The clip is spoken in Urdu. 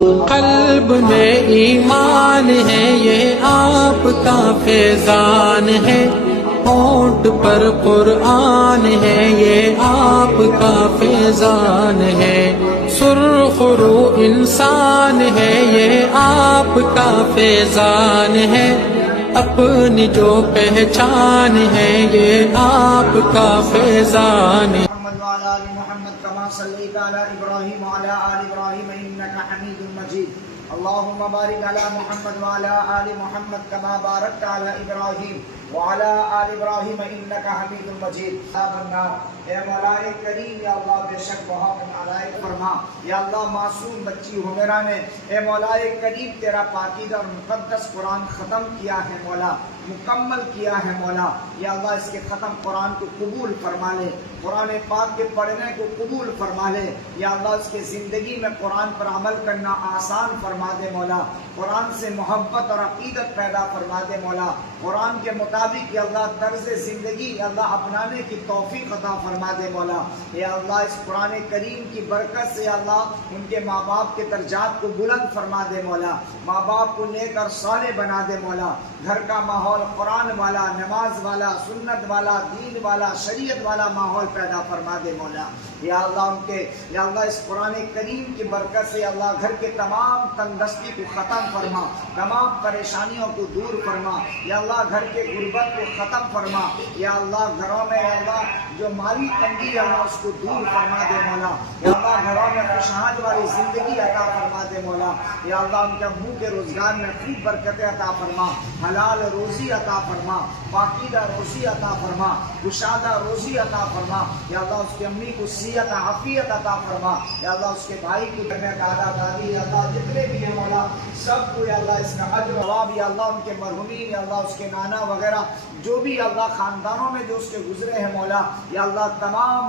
قلب میں ایمان ہے یہ آپ کا فیضان ہے، ہونٹ پر قرآن ہے یہ آپ کا فیضان ہے، سرخ رو انسان ہے یہ آپ کا فیضان ہے، اپنی جو پہچان ہے یہ آپ کا فیضان ہے۔ محمد وعلى آل محمد كما صليت على إبراهيم وعلى آل إبراهيم إنك حميد مجيد اللهم بارك على محمد وعلى آل محمد كما باركت على إبراهيم وعلى آل إبراهيم إنك حميد مجيد اے مولا کریم یا اللہ بے شک بہت علائق فرما یا اللہ معصوم بچی حمیرہ نے اے مولا کریم تیرا پاکیزہ اور مقدس قرآن ختم کیا ہے مولا، مکمل کیا ہے مولا، یا اللہ اس کے ختم قرآن کو قبول فرما لے، قرآن پاک کے پڑھنے کو قبول فرما لے، یا اللہ اس کے زندگی میں قرآن پر عمل کرنا آسان فرما دے مولا، قرآن سے محبت اور عقیدت پیدا فرما دے مولا، قرآن کے مطابق یا اللہ طرز زندگی یا اللہ اپنانے کی توفیق عطا فرما دے مولا، یا اللہ اس قرآن کریم کی برکت سے یا اللہ ان کے ماں باپ کے درجات کو بلند فرما دے مولا، ماں باپ کو نیک اور صالح بنا دے مولا، گھر کا ماحول قرآن والا، نماز والا، سنت والا، دین والا، شریعت والا ماحول پیدا فرما دے مولا، یا اللہ ان کے یا اللہ اس قرآن کریم کی برکت سے یا اللہ گھر کے تمام تنگدستی کو ختم فرما، تمام پریشانیوں کو دور فرما، یا اللہ گھر کے غربت کو ختم فرما، یا اللہ گھروں میں یا اللہ جو مالی تنگی ہے اللہ اس کو دور فرما دے مولا، یا اللہ گھروں میں خوشحال والی زندگی عطا فرما دے مولا، یا اللہ ان کے منہ کے روزگار میں خوب برکتیں عطا فرما، حلال روزی عطا فرما، پاکیزہ روزی عطا فرما، گشادہ روزی عطا فرما، یا اللہ اس کی امی کو صحت عافیت عطا فرما، یا اللہ اس کے بھائی کو دادا دادی یا اللہ جتنے بھی ہیں مولا سب کو یا اللہ اس کا اجر و ثواب یا اللہ ان کے مرحومین یا اللہ اس کے نانا وغیرہ جو بھی یا اللہ خاندانوں میں جو اس کے گزرے ہیں مولا یا اللہ تمام